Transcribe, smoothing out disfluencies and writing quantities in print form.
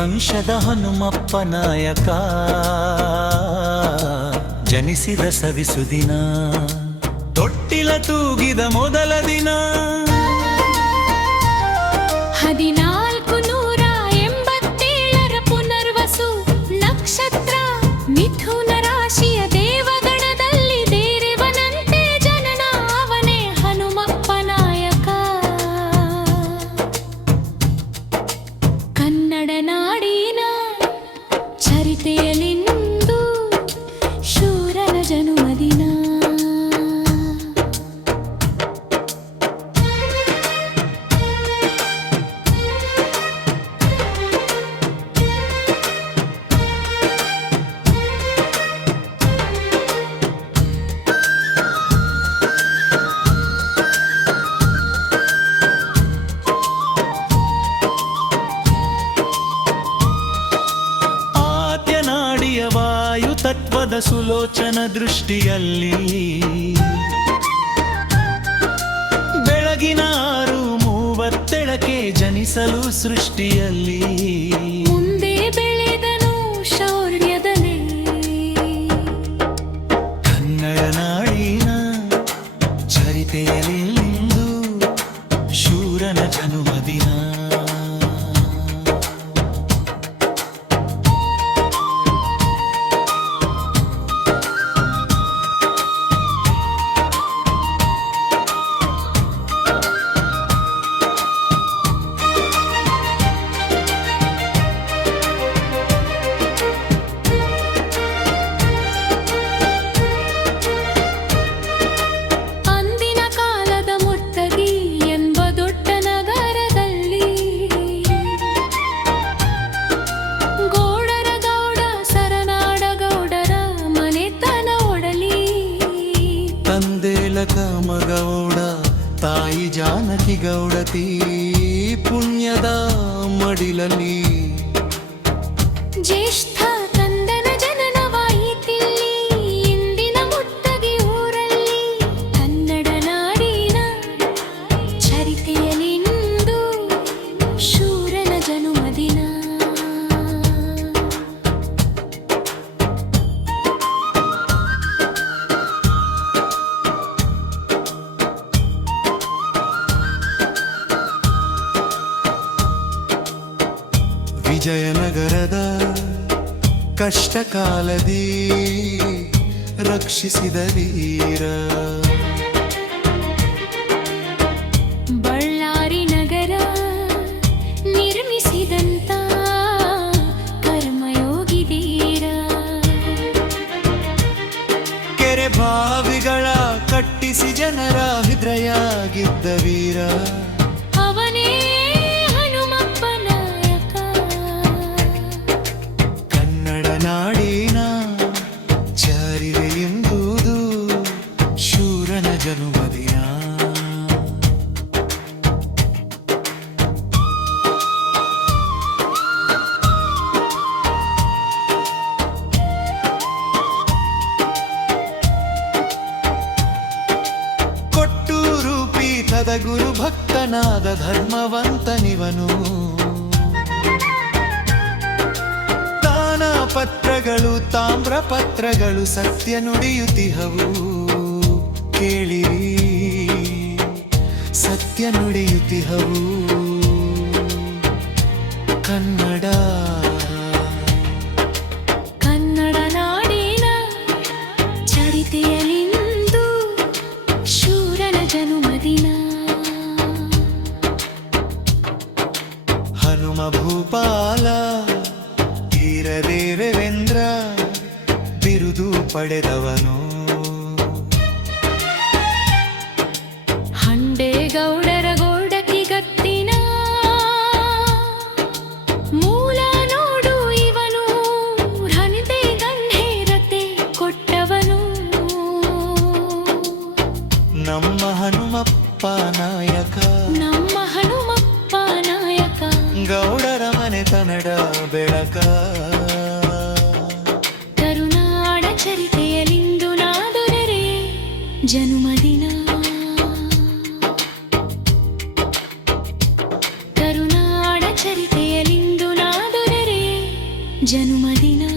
ವಂಶದ ಹನುಮಪ್ಪ ನಾಯಕ ಜನಿಸಿದ ಸವಿಸುದಿನ, ತೊಟ್ಟಿಲ ತೂಗಿದ ಮೊದಲ ದಿನ 1487ರ ಪುನರ್ವಸು ನಕ್ಷತ್ರ ಮಿಥುನ ರಾಶಿಯ ದೇವಗಣದಲ್ಲಿ ದೇರೆವನಂತೆ ಜನನ ಅವನೇ ಹನುಮಪ್ಪ ನಾಯಕ. ಕನ್ನಡ ನಾಡಿನ ಚರಿತೆಯಲ್ಲಿಂದು ಶೂರನ ಜನುಮದಿನ. ವಾಯು ತತ್ವದ ಸುಲೋಚನ ದೃಷ್ಟಿಯಲ್ಲಿ ಬೆಳಗಿನ 6:37ಕ್ಕೆ ಜನಿಸಲು ಸೃಷ್ಟಿಯಲ್ಲಿ ಮುಂದೆ ಬೆಳೆದನು ಶೌರ್ಯದಲ್ಲಿ. ಕನ್ನಡ ನಾಡಿನ ಚರಿತೆಯಲ್ಲಿಂದು ಶೂರನ ಜನುಮದಿನ. ಮಗೌಡ ತಾಯಿ ಜಾನಕಿ ಗೌಡತಿ ಪುಣ್ಯದ ಮಡಿಲಲ್ಲಿ ಜ್ಯೇಷ್ಠ ಕಂದನ ಜನನವಾಯಿತಿಲ್ಲಿ ಇಂದಿನ ಮುತ್ತಗಿ ಊರಲ್ಲಿ. ಕನ್ನಡ ನಾಡಿನ ಚರಿತೆಯಲ್ಲಿಂದು ಶೂರನ ಜನುಮದಿನ. ವಿಜಯನಗರದ ಕಷ್ಟಕಾಲದಿ ರಕ್ಷಿಸಿದ ವೀರ, ಬಳ್ಳಾರಿ ನಗರ ನಿರ್ಮಿಸಿದಂತ ಕರ್ಮಯೋಗಿ ಧೀರ, ಕೆರೆ ಬಾವಿಗಳ ಕಟ್ಟಿಸಿ ಜನರ ಹೃದಯ ಗೆದ್ದ ವೀರ, ಅವನೇ ಹನುಮಪ್ಪ ನಾಯಕ. ಕನ್ನಡ ನಾಡಿನ ಚರಿತೆಯೆಂಬುದು ಶೂರನ ಜನುಮದಿನ. ಕೊಟ್ಟೂರು ಪೀಠದ ಗುರು ಭಕ್ತನಾದ ಧರ್ಮವಂತನಿವನು, ದಾನ ಪತ್ರಗಳು ತಾಮ್ರ ಪತ್ರಗಳು ಸತ್ಯ ನುಡಿಯುತ್ತಿಹವು ಕೇಳಿರಿ, ಸತ್ಯ ನುಡಿಯುತ್ತಿಹವು ಕನ್ನಡ. ಕನ್ನಡ ನಾಡಿನ ಚರಿತೆಯಲ್ಲಿಂದು ಶೂರನ ಜನುಮದಿನ. ಹನುಮ ಭೂಪಾಲ ಧೀರದೇವೇಂದ್ರ ಬಿರುದು ಪಡೆದವನು, ಹಂಡೇಗೌಡರ ಗೋಡಕಿ ಗತ್ತಿನ ಮೂಲ ನೋಡು ಇವನು, ಹನಿದೆ ಗಂಧೇರತೆ ಕೊಟ್ಟವನು ನಮ್ಮ ಹನುಮಪ್ಪ ನಾಯಕ. ನಮ್ಮ ಹನುಮಪ್ಪ ನಾಯಕ, ಗೌಡರ ಮನೆ ಕನ್ನಡ ಬೆಳಕ. ಕರುನಾಡ ಚರಿತೆಯಲ್ಲಿಂದು ನಾದೊರೆರೆ ಜನುಮದಿನ. ಕರುನಾಡ ಚರಿತೆಯಲ್ಲಿಂದು ನಾದೊರೆರೆ ಜನುಮದಿನ